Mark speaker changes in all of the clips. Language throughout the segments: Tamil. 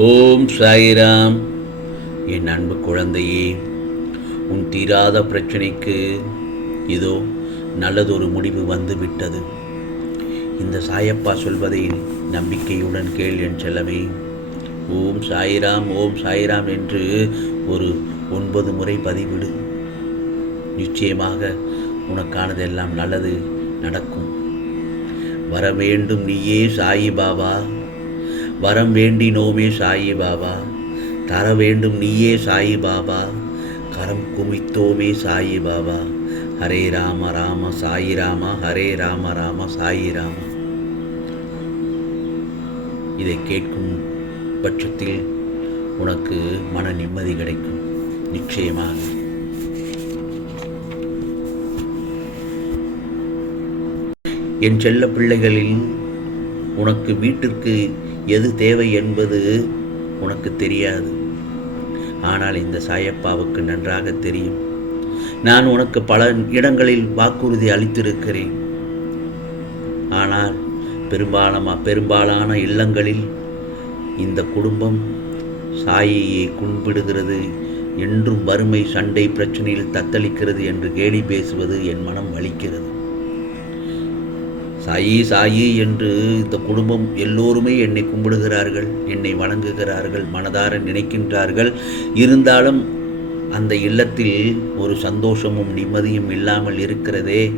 Speaker 1: ஓம் சாயிராம். என் அன்பு குழந்தையே உன் தீராத பிரச்சனைக்கு இதோ நல்லதொரு முடிவு வந்துவிட்டது. இந்த சாயப்பா சொல்வதை நம்பிக்கையுடன் கேள் என் செல்லவே ஓம் சாயிராம் ஓம் சாயிராம் என்று ஒரு ஒன்பது முறை பதிவிடு. நிச்சயமாக உனக்கானதெல்லாம் நல்லது நடக்கும். வர வேண்டும் நீயே சாயி பாபா. வரம் வேண்டினோமே சாயி பாபா. தர வேண்டும் நீயே சாயி பாபா. கரம் குமித்தோமே சாயி பாபா. ஹரே ராம ராம சாயி ராமா ஹரே ராம ராம சாயி ராமா. இதை கேட்கும் பட்சத்தில் உனக்கு மன நிம்மதி கிடைக்கும். நிச்சயமாக. என் செல்ல பிள்ளைகளில் உனக்கு வீட்டிற்கு எது தேவை என்பது உனக்கு தெரியாது. ஆனால் இந்த சாயப்பாவுக்கு நன்றாக தெரியும். நான் உனக்கு பல இடங்களில் வாக்குறுதி அளித்திருக்கிறேன். ஆனால் பெரும்பாலமா பெரும்பாலான இல்லங்களில் இந்த குடும்பம் சாயையை கும்பிடுகிறது என்றும் வறுமை சண்டை பிரச்சனையில் தத்தளிக்கிறது என்று கேலி பேசுவது என் மனம் வலிக்கிறது. சாயி சாயி என்று இந்த குடும்பம் எல்லோருமே என்னை கும்பிடுகிறார்கள் என்னை வணங்குகிறார்கள் மனதார நினைக்கின்றார்கள். இருந்தாலும் அந்த இல்லத்தில் ஒரு சந்தோஷமும் நிம்மதியும் இல்லாமல் இருக்கிறதே.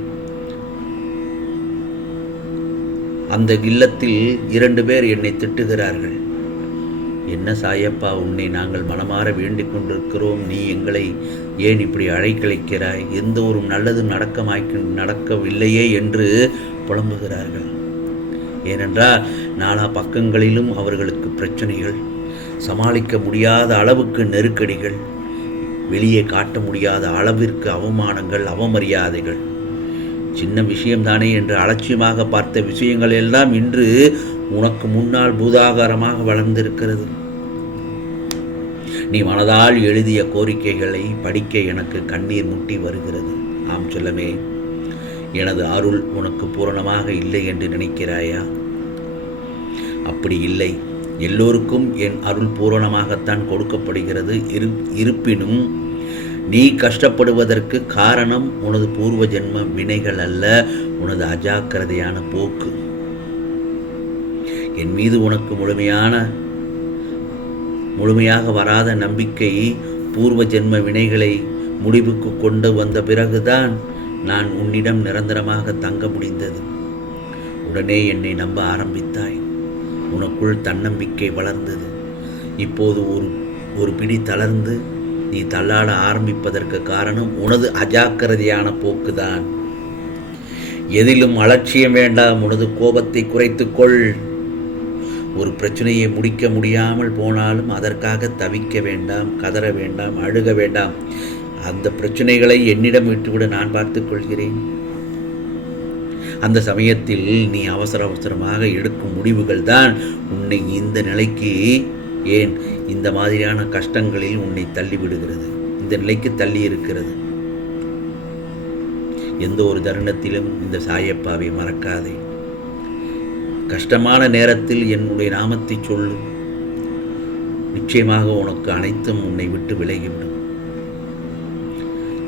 Speaker 1: அந்த இல்லத்தில் இரண்டு பேர் என்னை திட்டுகிறார்கள். என்ன சாயப்பா உன்னை நாங்கள் மனமாற வேண்டிக் கொண்டிருக்கிறோம். நீ எங்களை ஏன் இப்படி அழைக்கழிக்கிறாய்? எந்த ஒரு நல்லதும் நடக்கமாய்க்கு நடக்கவில்லையே என்று புலம்புகிறார்கள். ஏனென்றால் நாலா பக்கங்களிலும் அவர்களுக்கு பிரச்சனைகள் சமாளிக்க முடியாத அளவுக்கு நெருக்கடிகள் வெளியே காட்ட முடியாத அளவிற்கு அவமானங்கள் அவமரியாதைகள். சின்ன விஷயம்தானே என்று அலட்சியமாக பார்த்த விஷயங்கள் எல்லாம் இன்று உனக்கு முன்னால் பூதாகாரமாக வளர்ந்திருக்கிறது. நீ மனதால் எழுதிய கோரிக்கைகளை படிக்க எனக்கு கண்ணீர் முட்டி வருகிறது. ஆம் சொல்லவே எனது அருள் உனக்கு பூரணமாக இல்லை என்று நினைக்கிறாயா? அப்படி இல்லை. எல்லோருக்கும் என் அருள் பூரணமாகத்தான் கொடுக்கப்படுகிறது. இரு இருப்பினும் நீ கஷ்டப்படுவதற்கு காரணம் உனது பூர்வ ஜென்ம வினைகள் அல்ல உனது அஜாக்கிரதையான போக்கு. என் மீது உனக்கு முழுமையான முழுமையாக வராத நம்பிக்கை பூர்வ ஜென்ம வினைகளை முடிவுக்கு கொண்டு வந்த பிறகுதான் நான் உன்னிடம் நிரந்தரமாக தங்க முடிந்தது. உடனே என்னை நம்ப ஆரம்பித்தாய். உனக்குள் தன்னம்பிக்கை வளர்ந்தது. இப்போது ஒரு ஒரு பிடி தளர்ந்து நீ தள்ளாட ஆரம்பிப்பதற்கு காரணம் உனது அஜாக்கிரதையான போக்குதான். எதிலும் அலட்சியம் வேண்டாம் உனது கோபத்தை குறைத்துக்கொள். ஒரு பிரச்சனையை முடிக்க முடியாமல் போனாலும் அதற்காக தவிக்க வேண்டாம் கதற வேண்டாம் அழுக வேண்டாம். அந்த பிரச்சனைகளை என்னிடம் விட்டுவிட நான் பார்த்துக் கொள்கிறேன். அந்த சமயத்தில் நீ அவசர அவசரமாக எடுக்கும் முடிவுகள் தான் உன்னை இந்த நிலைக்கு ஏன் இந்த மாதிரியான கஷ்டங்களில் உன்னை தள்ளிவிடுகிறது. இந்த நிலைக்கு தள்ளி இருக்கிறது. எந்த ஒரு தருணத்திலும் இந்த சாயப்பாவை மறக்காதே. கஷ்டமான நேரத்தில் என்னுடைய நாமத்தை சொல்லு. நிச்சயமாக உனக்கு அனைத்தும் உன்னை விட்டு விலகிவிடும்.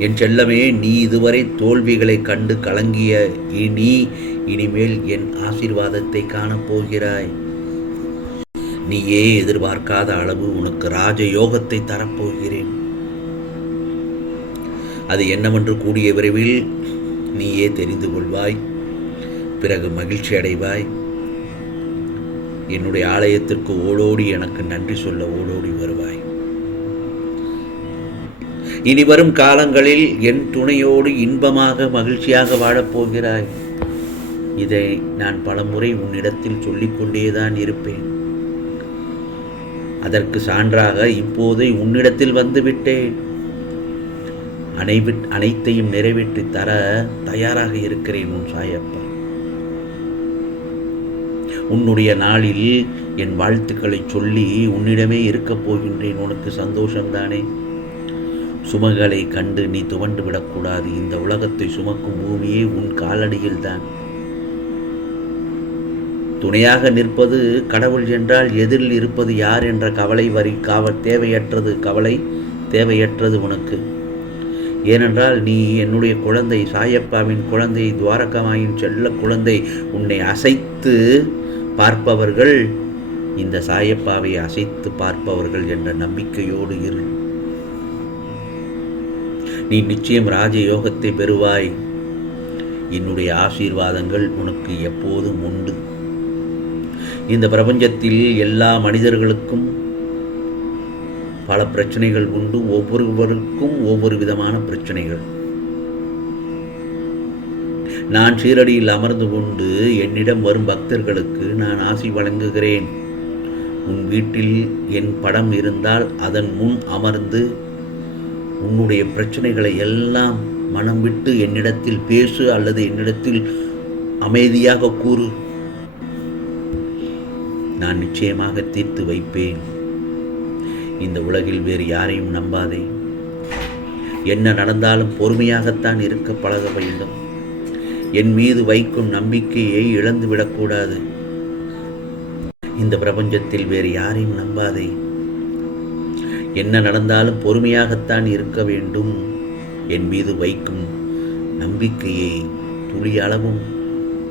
Speaker 1: என் செல்லமே நீ இதுவரை தோல்விகளை கண்டு கலங்கிய நீ இனிமேல் என் ஆசீர்வாதத்தை காணப்போகிறாய் நீயே எதிர்பார்க்காத அளவு உனக்கு ராஜ யோகத்தை தரப்போகிறேன். அது என்னவென்று கூடிய விரைவில் நீயே தெரிந்து கொள்வாய். பிறகு மகிழ்ச்சி அடைவாய். என்னுடைய ஆலயத்திற்கு ஓடோடி எனக்கு நன்றி சொல்ல ஓடோடி வருவாய். இனி வரும் காலங்களில் என் துணையோடு இன்பமாக மகிழ்ச்சியாக வாழப்போகிறாய் இதை நான் பலமுறை உன்னிடத்தில் சொல்லிக்கொண்டேதான் இருப்பேன். அதற்கு சான்றாக இப்போதை உன்னிடத்தில் வந்துவிட்டேன் அனைவிட் அனைத்தையும் நிறைவேற்றி தர தயாராக இருக்கிறேன் உன் சாயப்பா. உன்னுடைய நாளில் என் வாழ்த்துக்களை சொல்லி உன்னிடமே இருக்கப் போகின்றேன். உனக்கு சந்தோஷம்தானே? சுமகளை கண்டு நீ துவண்டு விடக்கூடாது. இந்த உலகத்தை சுமக்கும் பூமியே உன் காலடியில்தான். துணையாக நிற்பது கடவுள் என்றால் எதிரில் இருப்பது யார் என்ற கவலை வரி காவ தேவையற்றது கவலை தேவையற்றது உனக்கு. ஏனென்றால் நீ என்னுடைய குழந்தை சாயப்பாவின் குழந்தை துவாரகமாயின் செல்ல குழந்தை உன்னை அசைத்து பார்ப்பவர்கள் இந்த சாயப்பாவை அசைத்து பார்ப்பவர்கள் என்ற நம்பிக்கையோடு இரு. நீ நிச்சயம் ராஜயோகத்தை பெறுவாய். என்னுடைய ஆசீர்வாதங்கள் உனக்கு எப்போதும் உண்டு. இந்த பிரபஞ்சத்தில் எல்லா மனிதர்களுக்கும் பல பிரச்சனைகள் உண்டு. ஒவ்வொருவருக்கும் ஒவ்வொரு விதமான பிரச்சனைகள். நான் சீரடியில் அமர்ந்து கொண்டு என்னிடம் வரும் பக்தர்களுக்கு நான் ஆசி வழங்குகிறேன். உன் வீட்டில் என் படம் இருந்தால் அதன் முன் அமர்ந்து உன்னுடைய பிரச்சனைகளை எல்லாம் மனம் விட்டு என்னிடத்தில் பேசு அல்லது என்னிடத்தில் அமைதியாக கூறு. நான் நிச்சயமாக தீர்த்து வைப்பேன். இந்த உலகில் வேறு யாரையும் நம்பாதே. என்ன நடந்தாலும் பொறுமையாகத்தான் இருக்க பழக வேண்டும். என் மீது வைக்கும் நம்பிக்கையை இழந்து விடக்கூடாது இந்த பிரபஞ்சத்தில் வேறு யாரையும் நம்பாதே. என்ன நடந்தாலும் பொறுமையாகத்தான் இருக்க வேண்டும். என் மீது வைக்கும் நம்பிக்கையை துளி அளவும்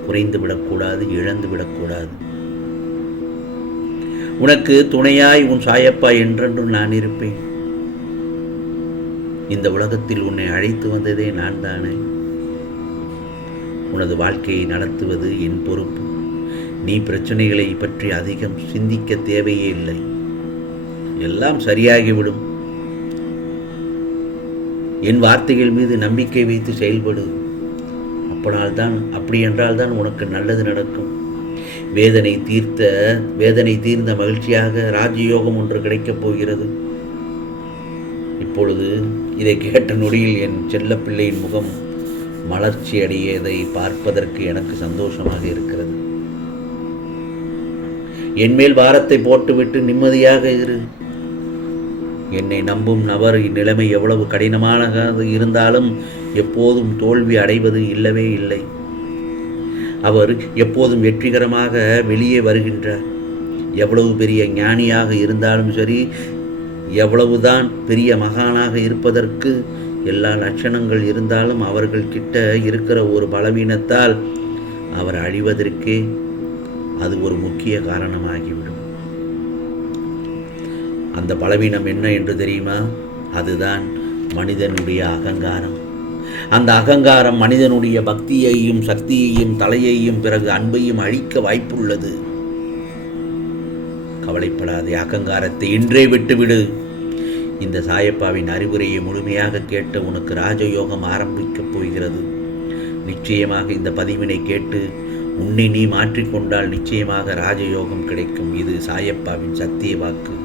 Speaker 1: குறைந்து விடக்கூடாது இழந்து விடக்கூடாது. உனக்கு துணையாய் உன் சாயப்பா என்றென்றும் நான் இருப்பேன். இந்த உலகத்தில் உன்னை அழைத்து வந்ததே நான் தானே. உனது வாழ்க்கையை நடத்துவது என் பொறுப்பு. நீ பிரச்சனைகளை பற்றி அதிகம் சிந்திக்க தேவையே இல்லை. எல்லாம் சரியாகிவிடும். என் வார்த்தைகள் மீது நம்பிக்கை வைத்து செயல்படு. அப்பனால்தான் அப்படி என்றால்தான் உனக்கு நல்லது நடக்கும். வேதனை தீர்த்த வேதனை தீர்ந்த மகிழ்ச்சியாக ராஜயோகம் ஒன்று கிடைக்கப் போகிறது. இப்பொழுது இதை கேட்ட நொடியில் என் செல்லப்பிள்ளையின் முகம் மலர்ச்சி அடையதை பார்ப்பதற்கு எனக்கு சந்தோஷமாக இருக்கிறது. என்மேல் பாரத்தை போட்டுவிட்டு நிம்மதியாக இரு. என்னை நம்பும் நபர் இந்நிலைமை எவ்வளவு கடினமானதாக இருந்தாலும் எப்போதும் தோல்வி அடைவது இல்லவே இல்லை. அவர் எப்போதும் வெற்றிகரமாக வெளியே வருகின்றார். எவ்வளவு பெரிய ஞானியாக இருந்தாலும் சரி எவ்வளவுதான் பெரிய மகானாக இருப்பதற்கு எல்லா லட்சணங்கள் இருந்தாலும் அவர்கள் கிட்ட இருக்கிற ஒரு பலவீனத்தால் அவர் அழிவதற்கே அது ஒரு முக்கிய காரணமாகிவிடும். அந்த பலவீனம் என்ன என்று தெரியுமா? அதுதான் மனிதனுடைய அகங்காரம். அந்த அகங்காரம் மனிதனுடைய பக்தியையும் சக்தியையும் தலையையும் பிறகு அன்பையும் அழிக்க வாய்ப்புள்ளது. கவலைப்படாதே அகங்காரத்தை இன்றே விட்டுவிடு. இந்த சாயப்பாவின் அறிவுரையை முழுமையாக கேட்டு உனக்கு ராஜயோகம் ஆரம்பிக்கப் போகிறது. நிச்சயமாக இந்த பதிவினை கேட்டு உன்னை நீ மாற்றிக்கொண்டால் நிச்சயமாக ராஜயோகம் கிடைக்கும். இது சாயப்பாவின் சத்திய வாக்கு.